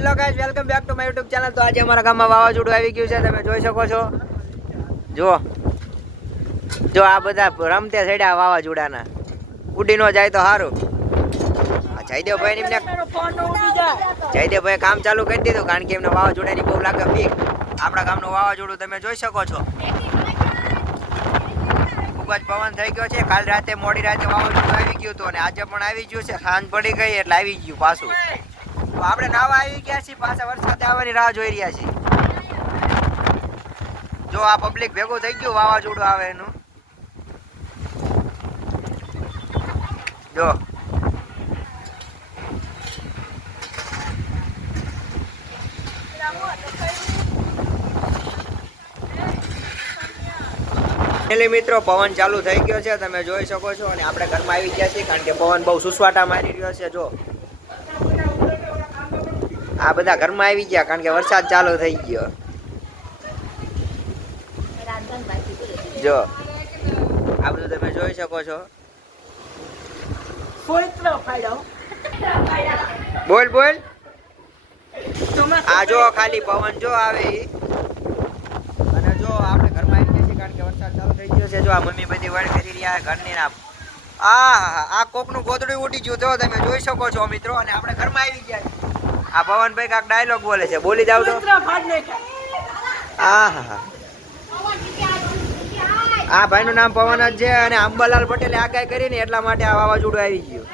Hello guys, welcome back to my YouTube channel. તો આજે અમારા ગામમાં વાવાઝોડું આવી ગયું છે, તમે જોઈ શકો છો। જો આ બધા રમતે ચડ્યા વાવાઝોડાના, ઉડી નો જાય તો સારું। જયદેવભાઈ કામ ચાલુ કરી દીધું, કારણ કે એમને વાવાઝોડાની બહુ લાગે બીક। આપણા ગામનું વાવાઝોડું તમે જોઈ શકો છો, ખૂબ જ પવન થઈ ગયો છે। કાલ રાતે મોડી રાતે વાવાઝોડું આવી ગયું હતું અને આજે પણ આવી ગયું છે। સાંજ પડી ગઈ એટલે આવી ગયું પાછું। તો આપણે નાવા આવી ગયા છીએ, પાછા વરસાદ આવવાની રાહ જોઈ રહ્યા છીએ। જો આ પબ્લિક ભેગું થઈ ગયું વાવાઝોડું આવે એનું। જો મિત્રો પવન ચાલુ થઈ ગયો છે, તમે જોઈ શકો છો। અને આપણે ઘરમાં આવી ગયા છીએ, કારણ કે પવન બહુ સુસવાટા મારી રહ્યો છે। જો આ બધા ઘરમાં આવી ગયા, કારણ કે વરસાદ ચાલુ થઈ ગયો। જો આ બધું તમે જોઈ શકો છો। બોલ બોલ। આ જો ખાલી પવન જો આવે, અને જો આપણે ઘરમાં આવી ગયા છીએ, કારણ કે વરસાદ ચાલુ થઈ ગયો છે। જો આ મમ્મી બધી વળ કરી રહ્યા ઘરની ના, આ કોકનું ગોદડું ઉડી ગયું, તો તમે જોઈ શકો છો મિત્રો। અને આપણે ઘરમાં આવી ગયા છીએ। આ પવનભાઈ કાક ડાયલોગ બોલે છે, બોલી જાવ તો। આ ભાઈનું નામ પવન જ છે, અને અંબાલાલ પટેલે આગાહી કરીને એટલા માટે આ વાવાઝોડું આવી ગયું।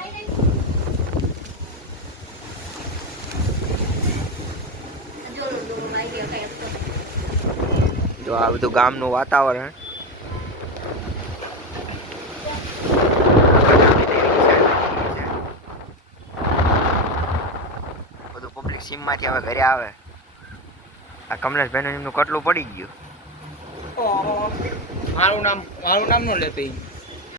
જો આ બધું ગામનું વાતાવરણ, બધું પબ્લિક સીમમાંથી હવે ઘરે આવે। આ કમલેશભાઈ એમનું કટલું પડી ગયું। મારું નામ નો લેતો